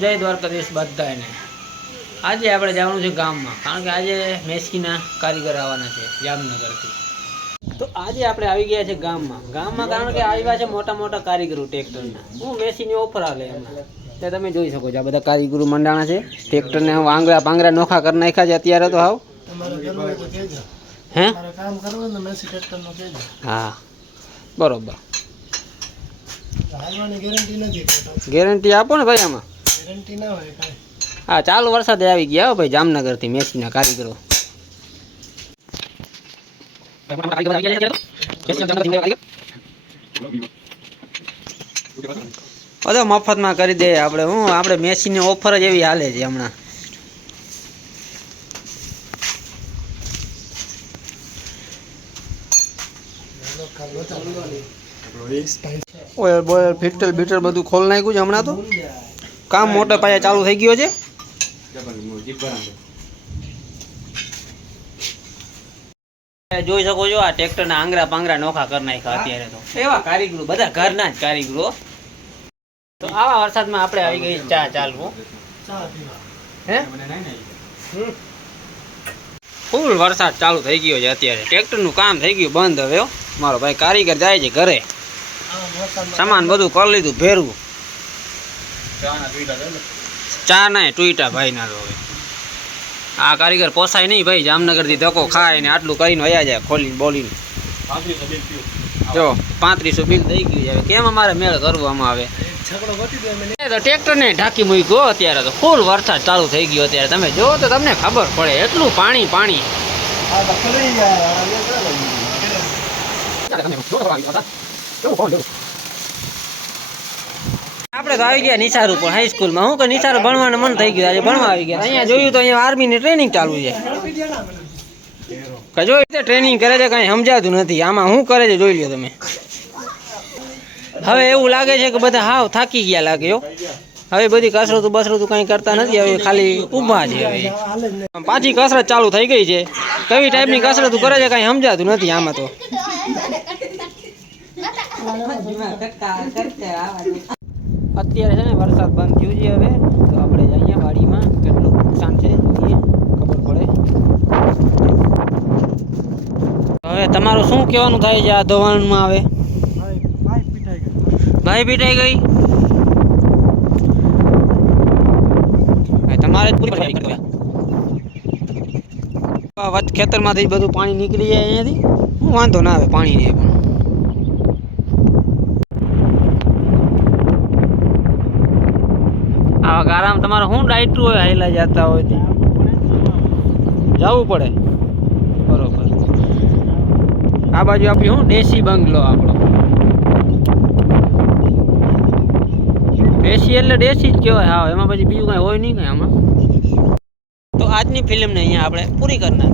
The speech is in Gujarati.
જય દ્વારકાધીશ બધાને। આજે આપણે જવાનું છે ગામમાં, કારણ કે આજે મેસીના કારીગર આવવાના છે જામનગરથી। તો આજે આપણે આવી ગયા છે ગામમાં કારણ કે આવ્યા છે મોટા મોટા કારીગરો ટ્રેક્ટરના। હું મેસીની ઓફર આવે એમાં તે તમે જોઈ શકો છો। આ બધા કારીગરો મંડાણા છે ટ્રેક્ટરને આંગળા પાંગળા નોખા કરી નાખ્યા છે અત્યારે તો હાવ। હે કામ કરવાનું મેસી ટ્રેક્ટરનો કહેજો। હા બરોબર, ગેરંટી આપો ને ભાઈ આમાં। ગેરંટી ના હોય કાંઈ। હા ચાલુ વરસાદે આવી ગયા હો ભાઈ જામનગરથી મેસીના કારીગરો। બધો મફતમાં કરી દે આપણે। હું આપણે મેસીની ઓફર જ એવી હાલે છે હમણાં। ઓઇલ બોઇલ ફિલ્ટર બીટર બધું ખોલ નાખ્યું છે હમણાં। તો કામ મોટા પાયે ચાલુ થઈ ગયો છે। જોઈ શકો છો આ ટ્રેક્ટરના આંગળા પાંગળા નોખા કરી નાખ્યા અત્યારે તો। એવા કારીગરો બધા ઘરના જ કારીગરો। તો આવા વરસાદમાં આપણે આવી ગઈ ચા ચાલવું। હે ફૂલ વરસાદ ચાલુ થઈ ગયો છે અત્યારે। ટ્રેક્ટરનું કામ થઈ ગયું બંધ હવે। મારો ભાઈ કારીગર જાય છે ઘરે, સામાન બધું કરી લીધું ભેરવું। ચા ના ટુઈટા ભાઈ ના હવે આ કારીગર પોસાય નહીં ભાઈ। જામનગરથી ધક્કો ખાય ને આટલું કરીને વયા જાય ખોલીને બોલીને। જો 3500 બિલ થઈ ગયું છે। કેમ અમારે મેળ કરવામાં આવે? ટ્રેક્ટરને ઢાંકી મૂક્યો અત્યારે તો ફૂલ વરસાદ ચાલુ થઈ ગયો અત્યારે। તમે જો તો તમને ખબર પડે એટલું પાણી પાણી। આપણે તો આવી ગયા નિસાર ઉપર હાઈસ્કૂલમાં। હું કે નિસાર ભણવાનું મન થઈ ગયું, આજે ભણવા આવી ગયા। અહીંયા જોયું તો અહીંયા આર્મીની ટ્રેનિંગ ચાલુ છે। જોઈ રીતે ટ્રેનિંગ કરે છે, કાંઈ સમજાતું નથી આમાં શું કરે છે જોઈ લો તમે। હવે એવું લાગે છે કે બધા હાવ થાકી ગયા લાગે હો। હવે બધી કસરતું બસરતું કંઈ કરતા નથી, હવે ખાલી ઊભા છે। હવે પાછી કસરત ચાલુ થઈ ગઈ છે। કઈ ટાઈપની કસરતું કરે છે કાંઈ સમજાતું નથી આમાં તો। અત્યારે છે ને વરસાદ બંધ થયું છે હવે। તો આપણે જઈએ વાડીમાં, કેટલું નુકસાન છે જોઈએ ખબર પડે। હવે તમારું શું કહેવાનું થાય છે આ ધોવાણમાં? હવે ભાઈ પીટાઈ ગઈ, તમારે જ પૂરી વચ્ચે ખેતરમાંથી બધું પાણી નીકળી જાય અહીંયાથી। હું વાંધો ના આવે પાણીને પણ। આવા ગારામાં તમારે શું ડાયટું હોય હાઈલા જતા હોય તો જવું પડે બરોબર। આ બાજુ આપી શું દેશી બંગલો આપણો। દેશી એટલે દેશી જ કહેવાય। હા એમાં પછી બીજું કાંઈ હોય નહીં કાંઈ આમાં। તો આજની ફિલ્મને અહીંયા આપણે પૂરી કરી નાખીએ।